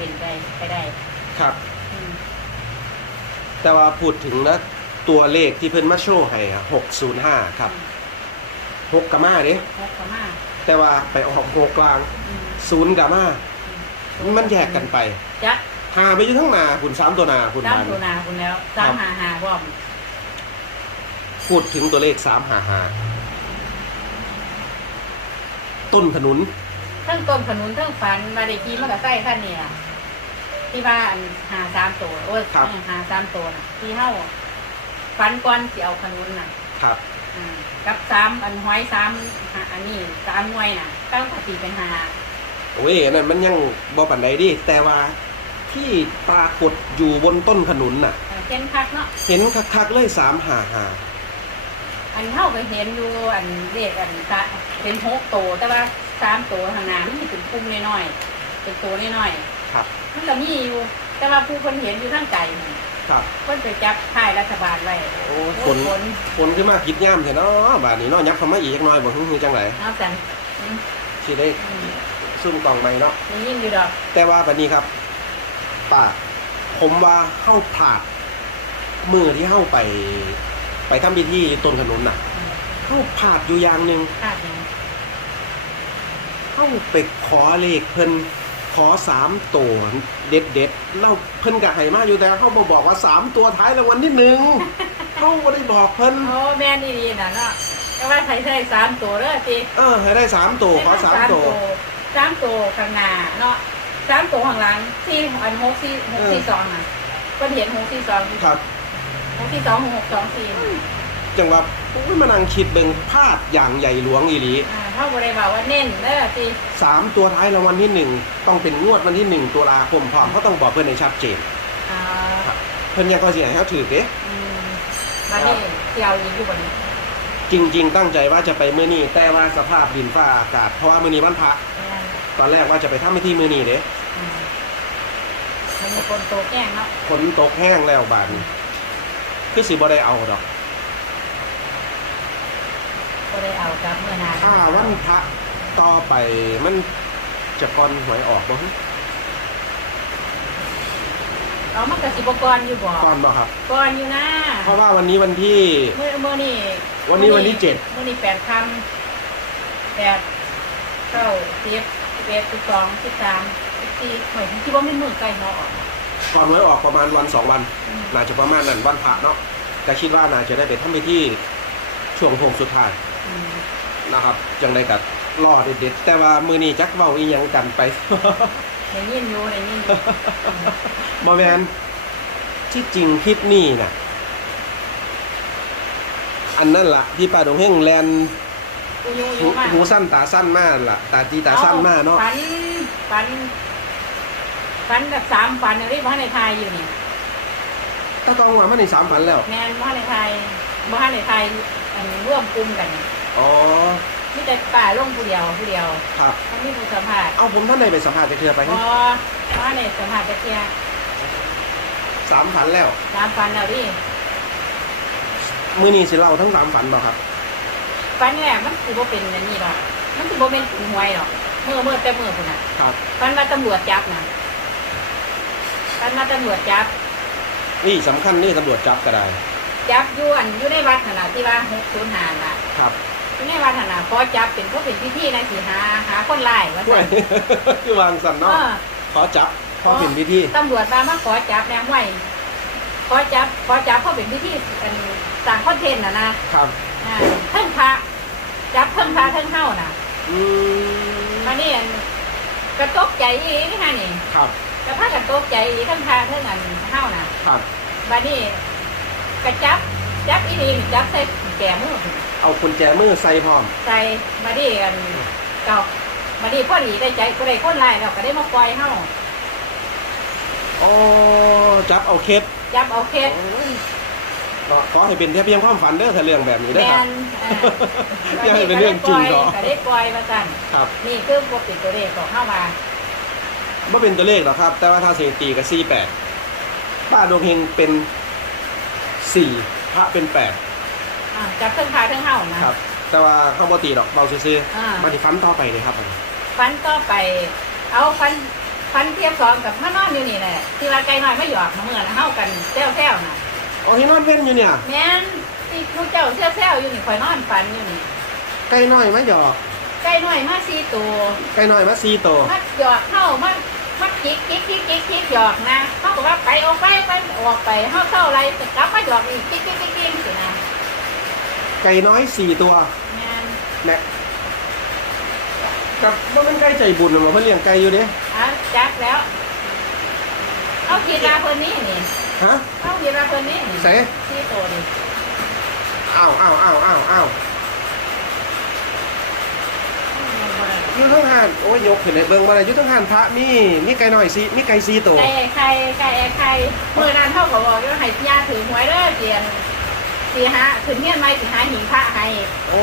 เป็นไปไปได้ครับ อืมแต่ว่าพูดถึงนะตัวเลขที่เพิ่นมาโชว์ให้หกศูนย์ห้าครับหกกามาเด้หกกว่ามาแต่ว่าไปออกหกกลางอืมศูนย์กามามันแยกกันไปจักหาไปอยู่ทั้งหนาคุณสามตัวหนาคุณตามบานตัวนาคุณแล้วตามหาหาบ่อมพูดถึงตัวเลขสามหาหาต้นขนุนทั้งต้นขนุนทั้งฝันมาได้ขี่มอเตอร์ไซค์คันนี้ล่ะ ที่ว่าอันหาสามตัวโอ้ยครับ หาสามตัวน่ะที่เฮาฝันก่อนสิเอาขนุนน่ะครับ อ่ากับสามอันห้อยสามหาอันนี้สามหน่วยน่ะตั้งปฏิเป็นหาโอ้ยอันนั่นมันยังบ่ปันใดดิแต่ว่าที่ปรากฏอยู่บนต้นขนุนน่ะ เออเช่นคักเนาะเห็นคักๆเลยสามหาหาอันเท่าก็เห็นอยู่อันเรียกอันตะเป็นหกโตวแต่ว่าสามโตวทางหน้ามันมีเป็นพุ่มน้อยๆเป็นโตวน้อยครับๆ มันก็มีอยู่ แต่ว่าผู้คนเห็นอยู่ทางไกลนี่ครับคนไปจับค่ายรัฐบาลไว้โอ้โอ้ฝนฝนฝนขึ้นมาคิดย่ำเถอะเนาะบาดนี้เนาะยับเข้ามาอีกจักหน่อยบ่ฮึ่งจังไหนเอาสันอืมสิได้อืมซุ่มกล่องใหม่เนาะได้ยินอยู่ดอก แต่ว่าบัดนี้ครับป้าผมว่าเข้าผาดมือที่เข้าไป ไปทำพิธีต้นขนุนน่ะอืมเข้าผาดอยู่อย่างหนึ่งคาดยังเข้าไปขอเลขเพิ่นข อสามตัวเด็ดเด็ดๆเราเพิ่นกับไห้มาอยู่แต่เขาบอบอกว่าสามตัวท้ายรางวัลที่หนึ่งเขาไม่ได้บอกเพิ่นโอ้แม่นดีๆน่ะเนาะแต่ว่าใครใช้สามตัวเด้อสิเออให้ได้สามตัวขอสามตัวสามตัวข้างหน้าเนาะสามตัวข้างหลังสี่อันหกสี่หกสี่สองน่ะก็เห็นหกสี่สองครับหกสี่สองหกสองสี่ จังหวะอุ้ยมานั่งคิดเบิ่งพลาดอย่างใหญ่หลวงอีหลีอ่าเขาบริบอกว่าเน้นเด้อสิสามตัวท้ายรางวัลที่หนึ่งต้องเป็นงวดวันที่หนึ่งตุลาคมพร้อมเขาต้องบอกเพื่อนในชัดเจนอ่าเพิ่นยังก็เสียให้เขาถือเด้อืมมานี่เที่ยวยิงอยู่บนนี้จริง ๆ ตั้งใจว่าจะไปมื้อนี้แต่ว่าสภาพดินฟ้าอากาศเพราะว่ามื้อนี้วันพระแม่นตอนแรกว่าจะไปทำพิธีมื้อนี้เด้ อืมมันมีคนโตแกล้งเนาะฝนตกแห้งแล้วบาดนี้คือสิบ่ได้เอาดอก ก็ได้เอากับเมื่อนานถ้าวันพระต่อไปมันจะก่อนหวยออกบ่ฮะเอามันกับสิบกรอยู่บ่ก่อนบ่ครับก่อนอยู่นะเพราะว่าวันนี้วันที่ เมื่อเมื่อนี่วันนี้วันที่เจ็ดเมื่อนี่แปดคำแปดเก้าสิบสิบเอ็ดสิบสองสิบสามสิบสี่เหมือนที่ว่าไม่มือใกล้เนาะก่อนหวยออกประมาณวันสองวันอืมน่าจะประมาณนั้นวันพระเนาะแต่คิดว่าน่าจะได้ไปทำพิธีช่วงโค้งสุดท้ายอืม นะครับจังได้กับรอเด็ดๆแต่ว่ามือนี้จักเว้าอีหยังกันไป ในยินอยู่ในยินอยู่บอแมนที่จริงคลิปนี้น่ะอันนั้นล่ะที่ป้าดงเฮงแลนกูอยู่อหูยู่มากหูสั้นตาสั้นมากล่ะ ตาจีตาสั้นมากเนาะฝันฝันฝันแบบสามฝันอะไรบ้านในไทยอยู่เนี่ยตาตองว่ามันในสามพันแล้ว แมนบ้านในไทยบ้านในไทยอันร่วมกลุ่มกัน อ๋อมีแต่ป่าลงผู้เดียวผู้เดียวครับ มันมีผู้สัมภาษณ์เอาผมท่านใดไปสัมภาษณ์จะเคลียร์ไปพอบ้านในสัมภาษณ์จะเคลียร์สามพันแล้วสามฝันแล้วดิมือนี้สิเล่าทั้งสามฝันบ่ครับฝันเนี่ยมันคือว่าเป็นอันนี้หรอกมันคือว่าเป็นหวยหรอกเมื่อเมื่อแต่เมื่อคนน่ะครับฝันว่าตำรวจจับนะฝันว่าตำรวจจับ นี่สำคัญนี่ตำรวจจับก็ได้ จับอยวนอยู่ในวัดขนาดที่ว่าหกศูนย์หาน่ะ ครับอยู่ ในวัดขนาดพอจับเป็นก็เป็นพิธีนะสิหาหาคนร้ายว่าด้วยซั่นคือวางสันเอเนาะอ ขอจับขอเป็นพิธีตำรวจมามาขอจับแนวไว้ขอจับขอจับเขาเป็นพิธีอันสั่งคอนเทนต์น่ะนะครับอ่าเทิงพระจับเทิงพระเทิงเฮ้าน่ะอืมมานี่อันกระตกใจอีนี่ฮะนี่ครับกระพากันตกใจอีเทิงพระเทิงอันเฮ้าน่ะครับ มานี่กระจับจับอีนี่จับใส่แก่มือ เอากุญแจมือใส่พร้อม ใส่มาดิอันเก่ามาดิพ่อดีได้ใจก็ได้คนไล่แล้วก็ได้มาปล่อยเฮาอ๋อจับเอาเคสจับเอาเคสก็ขอให้เป็นแค่เพียงความฝันเด้อถ้าเรื่องแบบนี้แมเด้อครับนอ่าอย่าให้เป็นเรื่องจริงเหรอก็ได้ปล่อยมาสั่นครับ นี่คือปกติตัวเลขของเข้ามาไม่เป็นตัวเลขหรอกครับ แต่ว่าถ้าสถิติกับสี่แปดป้าดวงเฮงเป็นสี่พระเป็นแปด อ่าจับเครื่องพาเครื่องเฮานะ ครับ แต่ว่าเข้าบตีดอกเบาซื่ออ่าๆมาที่ฟันต่อไปเลยครับฟันต่อไป เอาฟันฟันเทียบสองกับมานอนอยู่นี่แหละที่ว่าไก่น้อยไม่หยอกมาเมื่อนะเฮากันแซวๆน่ะ อ๋อที่นอนเว้นอยู่เนี่ย แม่นที่ลูกเจ้าแซวๆอยู่นี่ข่อยนอนฝันอยู่นี่ไก่น้อยมาหยอกไก่น้อยมาสี่ตัว ไก่น้อยมาซีโตวมาหยอกเฮามามาจิกจิกจิกจิกจิกหยอกนะเฮาก็ว่าไปออกไปไปออกไปเฮาเข้าอะไรก็กลับมาหยอกอีกจิกจิกจิกจิกสินะ ไก่น้อยสี่ตัวแม่นแม่กับว่ามันไก่ใจบุญมาเพื่อเลี้ยงไก่อยู่เด้อะจักแล้วเอากีฬาเพิ่นนี้นี่ฮะเอากีฬาเพิ่นนี้นี่ใส่สี่ตัวนี่อ้าวอ้าวอ้าวอ้าวอ้าวอยู่ทั้งหานโอ้ยยกขึ้นในเบิ้งมาเลยอยู่ทั้งหานพระมีมีไก่น้อยซีมีไก่ซีตัวไก่ไข่ไก่ไข่มือนั้นเท่ากับบอกว่าให้ยาถือหวยเด้อเจียน สีหาขึ้นเฮียนไม่สีหาหิงพระให้โอ้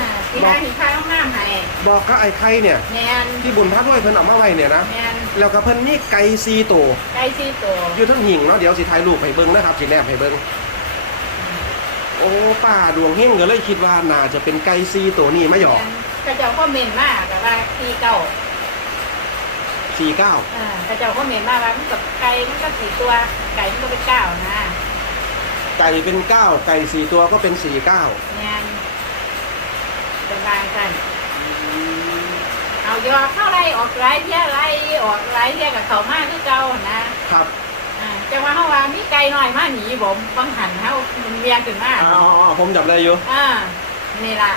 อ่าสีบอหากหิงพระต้องน้ำให้บอกกับไอ้ไข่เนี่ย แมนที่บุญพระด้วยเพิ่นเอามาไว้เนี่ยนะ แมนแล้วก็เพิ่นมีไก่ซีตัวไก่สี่ตัวอยู่ทั้งหิ่งเนาะเดี๋ยวสิถ่ายรูปให้เบิ้งนะครับสิแนบให้เบิ้งโอ้ป้าดวงเฮงก็เลยคิดว่าน่าจะเป็นไก่ซีตัวนี้มาหยอกแม่นกระเจ้าก็เมนมากแต่ว่าสี่เก้าสี่เก้าอ่ากระเจ้าก็เมนมากว่ามันกับไก่มันก็สี่ตัวไก่มันก็เป็นเก้านะ ไก่เป็นเก้าไก่สี่ตัวก็เป็นสี่เก้าแมนเป็นบางกันเอายอเข้าไรออกไรเที่ยไรออกไรเที่ยกับเขามากคือเก่านะครับอ่าจะว่าเฮาว่ามีไก่น้อยมาหนีผมบางหันเฮามันเวียงขึ้นมาอ๋อผมจำได้อยู่อ่านี่ล่ะ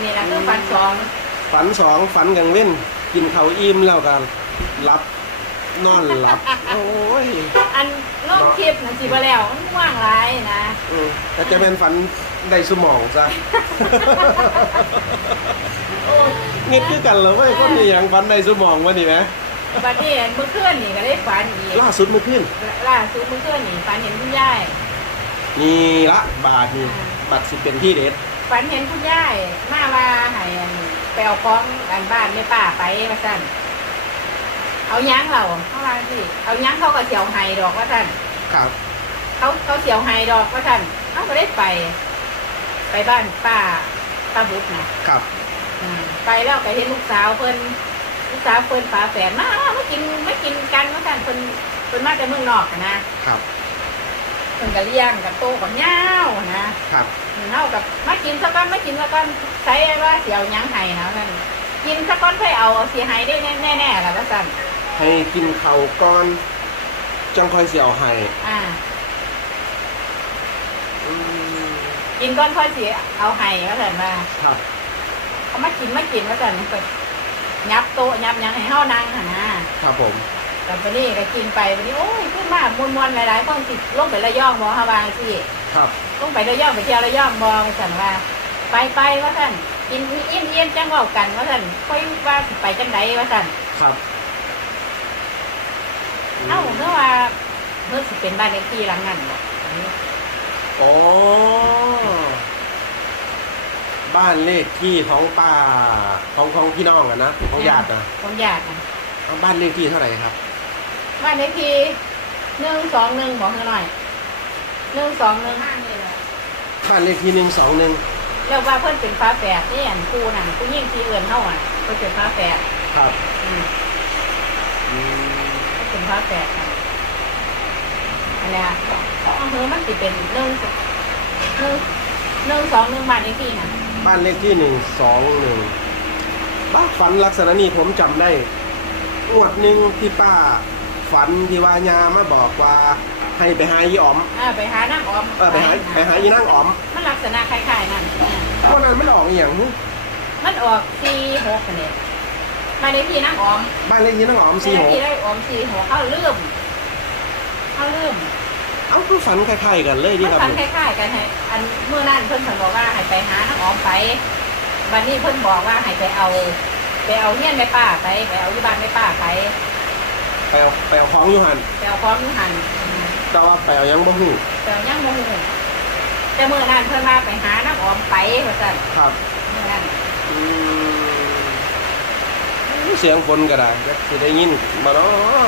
นี่ล่ะคือฟันสองฝันสองฝันกลางเว้นกินข้าวอิ่มแล้วกันหลับ นอนหลับ โอ้ยอันลงคลิปน่ะสิบ่แล้วมันว่างหลายนะอืมแต่จะเป็นฝันได้สมองจ้ะโอ้เงิดคือกันเหรอเว้ยคนนี้ยังฝันได้สมองวะนี่ไหมบัดนี้เมื่อคืนนี่ก็ได้ฝันอีกล่าสุดเมื่อคืนล่าสุดเมื่อคืนนี่ฝันเห็นคุณยายนี่ละบาทนี่บัตรสิเป็นที่เด็ดฝันเห็นคุณยายมาว่าให้อันไปเอาของอันบ้านแม่ป้าไปว่าซั่น เอาหยังเราเขาว่าสิเอาหยังเขาก็เสียวให้ดอกว่าซั่นครับเขาเขาเสียวไฮดอกว่าท่านเขาก็ได้ไป ไปบ้านป้าป้าบุตรนะครับอืมไปแล้วก็เห็นลูกสาวเพิ่นลูกสาวเพิ่นฝาแฝดมามากินไม่กินกันว่าท่านเพิ่นเพิ่นมาจากเมืองนอกอะนะครับเพิ่นก็เลี้ยงกับโตกับย่าวนะครับเฮากับมากินสักก้อนมากินสักก้อนใช้ว่าเสียวหยังไห้นะท่านกินสักก้อนเพื่อเอาเอาเสียหายได้แน่แน่ๆแหละว่าท่าน ให้กินข้าวก่อนจังค่อยเสียวให้อ่า อืมกินก้อนค่อยเสียเอาไห้ว่าท่านว่าครับเขามากินมากินว่าแต่เปิดยับโต๊ะยับหยังให้เฮานั่งหั่นนะครับผม แต่วันนี้ก็กินไปวันนี้โอ้ยขึ้นมามวนมวนๆหลายๆคนติดลงไประยองบ่ฮาวางสิครับ ลงไประยองไปเที่ยวระยองบ่สั่นว่า ไปไปว่าท่านกินอิ่มเย็นจังเว้ากันว่าท่านค่อยว่าสิไปจังไดว่าท่านครับ เอ้าเมื่อว่าเมื่อสิเป็นบ้านเลขที่หลังนั้นบ่อันนี้โอ้บ้านเลขที่ของป้าของของพี่น้องอะนะของญาตินะของญาตินะเอาบ้านเลขที่เท่าไหร่ครับ บ้านเลขที่หนึ่งสองหนึ่งบอกให้หน่อยหนึ่งสองหนึ่งบ้านเลขที่หนึ่งสองหนึ่งเรียกว่าเพิ่นเป็นฟ้าแฝดนี่อันคู่น่ะผู้หญิงที่เอื่นเฮาอะเพิ่นเป็นฟ้าแฝดครับ อืมอืมเพิ่นเป็น ฟ้าแฝดค่ะอันเนี้ยอำเภอมันสิเป็นหนึ่งหนึ่งหนึ่งสองหนึ่งบาทเลขที่นะบ้านเลขที่หนึ่งสองหนึ่งบ้านฝันลักษณะนี้ผมจำได้งวดหนึ่งที่ป้า ฝันที่ว่ายามาบอกว่าให้ไปหายีอ๋อมอไปหาน้ำออมเออไปหาไปหายีนั่งอ๋อม มันลักษณะคล้ายๆนั่นเพราะนั้นไม่ออกอย่างมันออกสี่หกอันนี้ บาทเลขที่น้ำออมบ้านเลขที่นั่งอ๋อมบาทสี่เลหขกที่ได้ออมสี่หกเขาลืมเขาลืมเอ้าคือฝันคล้ายๆกันเลยดีมันครับฟันคล้ายๆกันให้อันเมื่อนั้นเพิ่นเพิ่นบอกว่าให้ไปหาน้ำออมไปบัดนี้เพิ่นบอกว่าให้ไปเอา ไปเอาเฮียนแม่ป้าไปไปเอาที่บ้านแม่ป้าไปไปเอาไปเอาของอยู่หันไปเอาพร้อมอยู่หันอืมแต่ว่าไปเอายังบ่ฮู้แต่ยังบ่ฮู้แต่เมื่อนั้นเพิ่นมาไปหาน้ำออมไปว่าซั่นครับเมื่อนั้นอืม เสียงฝนก็ได้จะสิได้ยินมาเนาะ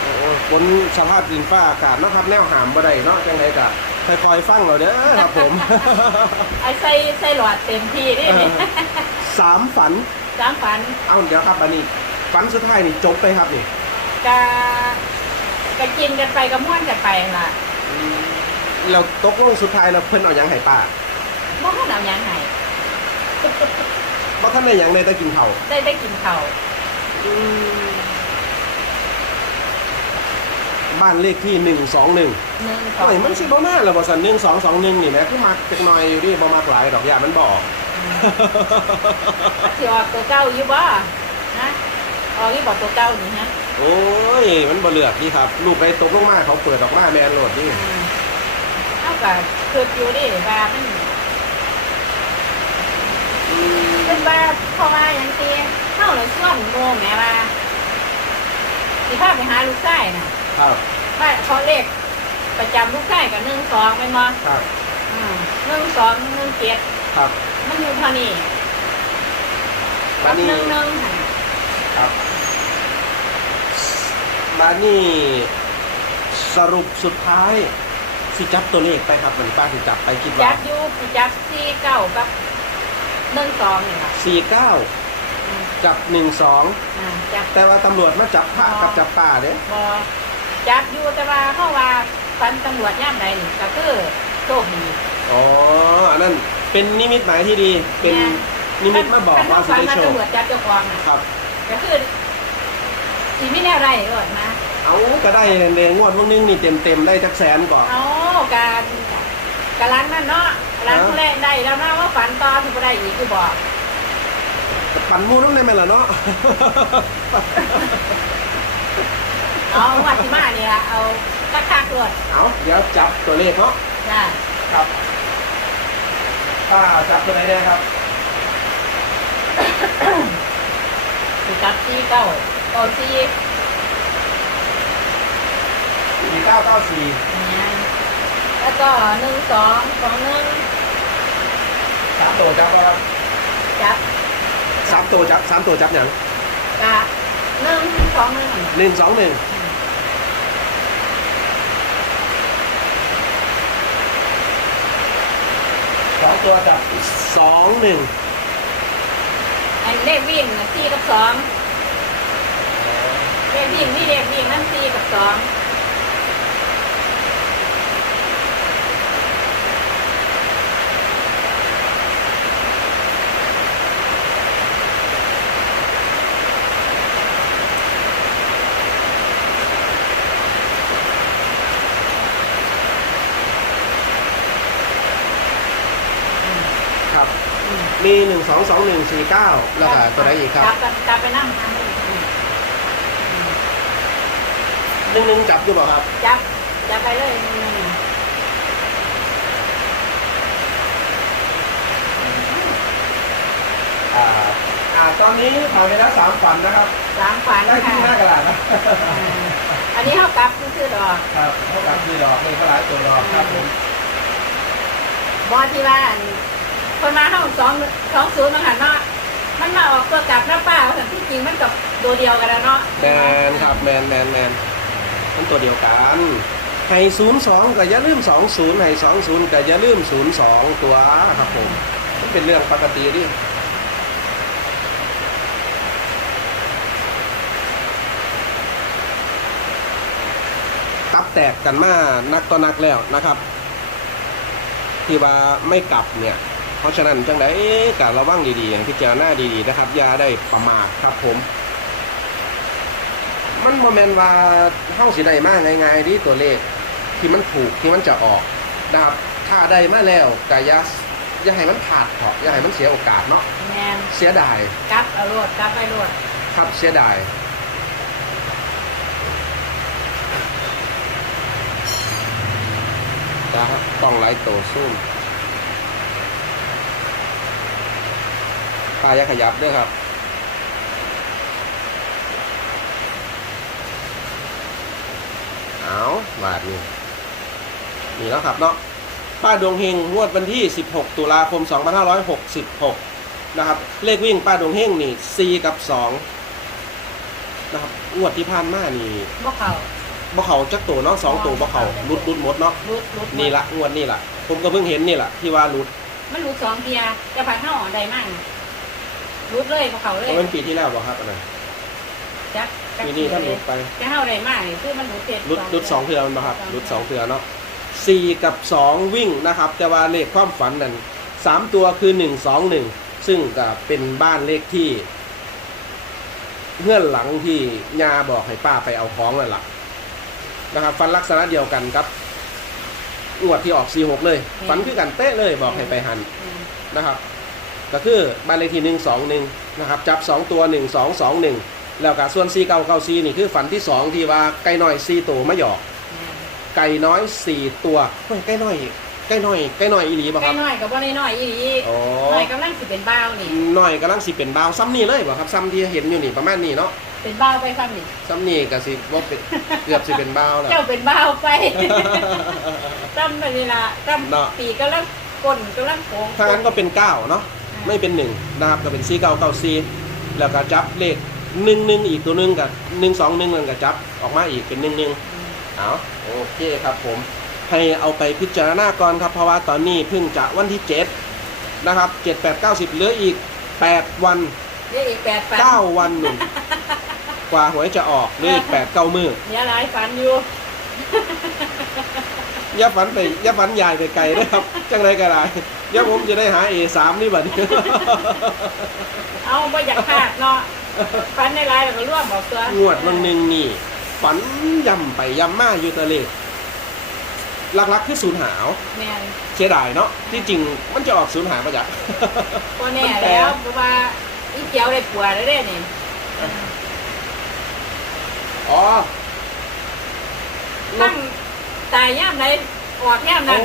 โอ้ฝนสภาพดินฟ้าอากาศเนาะครับแนวหามบ่ได้เนาะจังไดก็ค่อยๆฟังเราเด้อครับผมไอ้ใส่ใส่หลอดเต็มที่นี่เอนี่อสามฝันสามฝัน เอาเดี๋ยวครับอันนี้ฝันสุดท้ายนี่จบไปครับนี่จะจะกินกันไปกับม่วนกันไปล่ะเราตกลงสุดท้ายเราเพิ่นเอาหยังให้ป้าบ่ทันเอาหยังให้ ว่าท่านได้หยังเลยแต่กินเขาวได้ได้กินข้าวบ้านเลขที่หนึ่งสองหนึ่งหนึ่งสทำองไมมันสิบ่มาแล้วบ่สันหนึ่งสองสองหนึ่งนี่แหมคือมักจักหน่อยอยู่ดิบ่มากหลายดอกยามันบอก สิออกตัวเก้าอยู่บ่นะออกนี่บอกตัวเก้านี่ฮะโอ้ย มันบ่เลือกดีครับ ลูกไปตกลงมาเขาเปิดออกมาแมนโหลดดิอืมเท่ากับคืออยู่ดิว่ามัน เป็นว่าเพราะว่าอย่างตีเท่าเลยส่วนโมแม่ว่าสิพาไปหาลูกชายน่ะครับ ว่าเขาเลขประจำลูกชายกับหนึ่งสองเป็นบ่ครับ อืมหนึ่งสองหนึ่งเจ็ดครับ มันอยู่เท่านี้บ้ากันบนี้หนึ่งหนึ่งหั่นครับบ้านนี้สรุปสุดท้าย สิจับตัวเลขไปครับมันป้าสิจับไปคิดจัว่าบอยู่สิจับสี่เก้ากับ หนึ่งสองนี่ค่ะสี่เก้าอืมจับหนึ่งสองอ่าจับแต่ว่าตำรวจมาจับพระกับจับป่าเด้บอจับอยู่แต่ว่าเพราะว่าฟันตำรวจย่ามใดนี่ก็คือโชคดี อ๋ออันนั้นเป็นนิมิตหมายที่ดี เป็นนิมิตมาบอกว่าสิฟันได้มาโชคตำรวจจับเจ้าของน่ะครับ ก็คือสีไม่แน่ไรรอดนะเอาก็ได้ในงวดพวกนึงนี่เต็มเต็มๆได้จักแสนก่อนเอาการการันนั่นเนาะ ร้านผู้แรกได้แล้วนะว่าฝันต่อที่บ่ได้อีกคือบอกปั่นหมูน้ำในแม่นล่ะเนาะ เอาวัดที่มานี่ละเอาคักคักๆรวดเอาเดี๋ยวจับตัวเลขเนาะจ้าครับป้าจับตัวไหนได้ครับสิจับซีเก้าโอซีสี่เก้าเก้าสี่เนี่ยแล้วก็หนึ่งสองสองหนึ่ง สามตัวจับครับจับสามตัวจับสามตัวจับอย่างกะหนึ่งสองหนึ่งหนึ่งสองหนึ่งสองตัวจับสองหนึ่งอันเลขวิ่งน่ะสี่กับสองเลขวิ่งนี่เลขวิ่งนั่นสี่กับสอง มมีหนึ่งสองสองหนึ่งสี่เก้าแล้วก็ตัวไหนอีกครับจับกันจับไปนั่งทางนี้อืมอืมหนึ่งหนึ่งจับอยู่เปล่าครับ จับจับไปเลยหนึ่งหนึ่งอ่าอ่าตอนนี้ผ่านไปแล้วสามฝันนะครับสามฝันได้ค่ะที่หน้ากระดาษนะอ่าอันนี้เท่ากับคือดอกครับเท่ากับมีดอกเลยก็หลายตัวดอกครับผมบอที่ว่าอัน คนมาห้องสองสองศูนย์มาหันเนาะมันมาออกตัวกลับหน้าป้าแต่ที่จริงมันกับตัวเดียวกันแล้วเนาะแมนครับแมนแมนแมนมันตัวเดียวกันไห้ศูนย์สองก็อย่าลืมสองศูนย์ไห้สองศูนย์ก็อย่าลืมศูนย์สองตัวครับผมมันเป็นเรื่องปกติดิตับแตกกันมานักต่อนักแล้วนะครับ ที่ว่าไม่กลับเนี่ย ราะฉะนั้นจังไดกะระวังดีๆพิจารณาดีๆนะครับอย่าได้ประมาทครับผม มันโมเมนว่าเฮ้าสิได้มากง่ายๆดิตัวเลขที่มันถูกที่มันจะออกนะครับถ้าได้มาแล้วกะอยาอย่าให้มันขาดเถอะอย่าให้มันเสียโอกาสเนาะแมนเสียดายกลับเอารวดกลับไปรวดครับเสียดายนะครับต้องไลท์โตซุ่ มตาอย่าขยับด้วยครับเอาบาทนี่นี่แล้วครับเนาะป้าดวงเฮงงวดวันที่ 16 ตุลาคม 2566 นะครับ เลขวิ่งป้าดวงเฮงนี่ 4 กับ 2 นะครับงวดที่ผ่านมานี่บ่เขาบ่เขาจักตัวเนาะสองตัวบ่เขารุดรุดหมดเนาะรุดรุดนี่ละงวดนี่ละผมก็เพิ่งเห็นนี่ละที่ว่ารุดมันรุดสองเทียจะผ่านเท่าได้มั่ง รุดเลยบ่เขาเลเพยราะมันปีที่แล้วบ่ครับอันนั้นจักจักปีนี้ท่านหลุดไปจะเฮาได้มากนี่คือมันหลุดเจ็ดรุดรุดสองเทือมันมาครับรุดสองเทือเนาะสี่กับสองวิ่งนะครับ แต่ว่าเลขความฝันนั่นสามตัวคือหนึ่งสองหนึ่งซึ่งก็เป็นบ้านเลขที่เงื่อนหลังที่ยาบอกให้ป้าไปเอาของนั่นแหละนะครับฟันลักษณะเดียวกันครับงวดที่ออกสี่หกเลย ฟันคือกันเป๊ะเลยบอกให้ไปหันอืมนะครับ ก็คือบ้านเลขที่หนึ่งสองหนึ่งนะครับจับสองตัวหนึ่งสองสองหนึ่งแล้วก็ส่วนซีเก้าเก้าซีนี่คือฝันที่สองที่ว่าไก่น้อยซีตัวไม่หยอก ไก่น้อยสี่ตัวเฮ้ยไก่น้อยไก่น้อยไก่น้อยอีหลีป่ะคใกล้รับ น้อยกับว่าน้อยๆอีหลีอ๋อ น้อยกำลังสิเป็นบ้าวนี่ น้อยกำลังสิเป็นบาวซ้ำนี่เลยป่ะครับซ้ำที่เห็นอยู่นี่ประมาณนี้เนาะเป็นบ้าวไปซ้ำนี่ซ้ำนี่ก็สิว่าเป็นเกือบสิเป็นบาวแล้ว เจ้าเป็นบ้าวไปซ้ำไปนี่ละซ้เนาะำปีกำลังก้นกำลังโค้งถ้างั้นก็เป็นเก้าเนาะ ไม่เป็นหนึ่งนะครับก็เป็นซีเก้าเก้าซีแล้วก็จับเลขหนึ่งหนึ่งอีกตัวหนึ่งกับหนึ่งสองหนึ่งนั่นก็จับออกมาอีกเป็นหนึ่งหนึ่งอืมเอาโอเคครับผมให้เอาไปพิจารณาก่อนครับเพราะว่าตอนนี้เพิ่งจะวันที่7นะครับ7 8 9 10เหลืออีก8วันเดี๋ยวอีกแปดฝัน9วันหนึ่งกว่าหวยจะออกเหลืออีก8 9มือเดี๋ยวหลายฝันอยู่ อย่าฝันไปอย่าฝันใหญ่ไปไกลนะครับ จังไรก็ได้เดี๋ยวผมจะได้หา A3 นี่บัดนี้เอาบ่อยากพลาดเนาะฝันในไลน์แล้วก็ร่วมบอกตัวงวดวันหนึ่งนี่ ฝันย่ำไปย่ำมาอยู่แตะเลขหลักๆคือศูนย์หาวแม่นเสียดายเนาะที่จริงมันจะออกศูนย์หามาจากก็แน่แล้วเพราะว่าอีเจียวได้ปัวแล้วเด้นี่อ๋อตั้งตายย่ามใดออกย่ามนั้น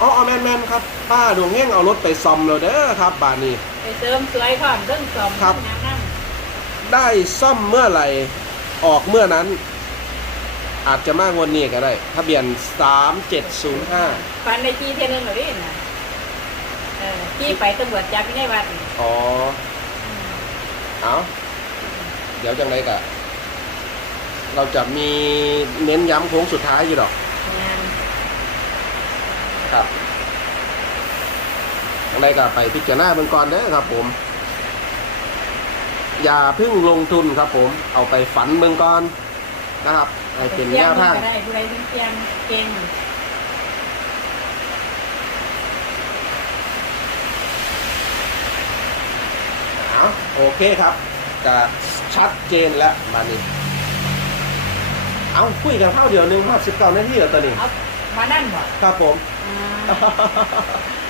อ๋ออ๋อแมนแมนครับ ป้าดวงเฮงเอารถไปซ่อมแล้วเด้อครับบานนี้ ไปเสริมสวยพร้อมเรื่องสมครับ น้ำน้ได้ซ่อมเมื่อไหร่ ออกเมื่อนั้น อาจจะมากงวันนี้ก็ได้ทะเบียน3705ำฟันในที่เทยนนึงหรือนี่นะเออที่ไปตำรวจจับอยู่ในวัดนี่อ๋อ อืมเอาเดี๋ยวจังไรกะ เราจะมีเน้นย้ำโค้งสุดท้ายอยู่หรอกงาน ครับอะไรก็ไปพิจารณาเบื้องก่อนเด้อครับ ผม อย่าเพึ่งลงทุนครับ ผม เอาไปฝันเบื้องก่อนนะครับให้เป็นแนวทางก็ได้ผู้ใดที่เตียงเก่งเอาโอเคครับจะชัดเจนแล้วมานี่เอาคุยกันเท่าเดียวหนึงมาสิบเก้านาทีแล้วตอนนี้เอามานั่นบ่ครับผมอ่า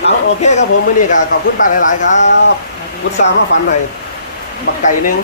เอาโอเคครับผมมื่อนี้ก็ขอบคุณป้าหลาย ๆ ครับพุทธามาฝันหน่อยบักไก่หนึง